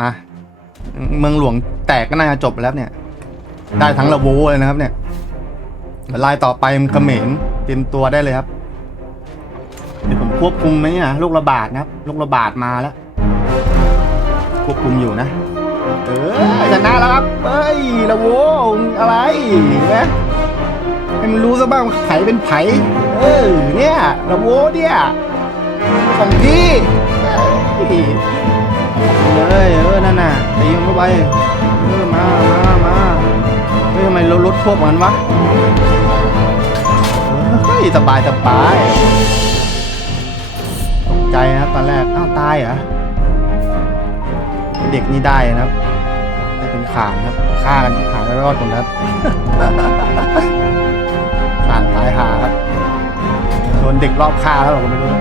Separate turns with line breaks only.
มา เมืองหลวงแตกก็น่าจะจบแล้วเนี่ย ได้ทั้งระโวเลยนะครับ เนี่ยลายต่อไปมันเขมรเตรียมตัวได้เลยครับเดี๋ยวผมควบคุมไหมนี่ยโรคระบาดนะครับโรคระบาดมาแล้ว ควบคุมอยู่นะ เออชนะแล้วครับเอ้ยระโวอะไรนะให้มันรู้ซะบ้างไผเป็นไผเออเนี่ยระโวเนี่ยของพี่ ตีมันเข้าไปเออมามามาเฮ้ยทำไมเราลดพวกมันวะเฮ้ยสบายสบายตกใจนะครับตอนแรกอ้าวตายเหรอเด็กนี่ได้นะครับได้เป็นข่านครับฆ่ากันหาไม่รอดคนครับข่านตายหาครับโดนเด็กรอบฆ่าแล้วผมไม่รู้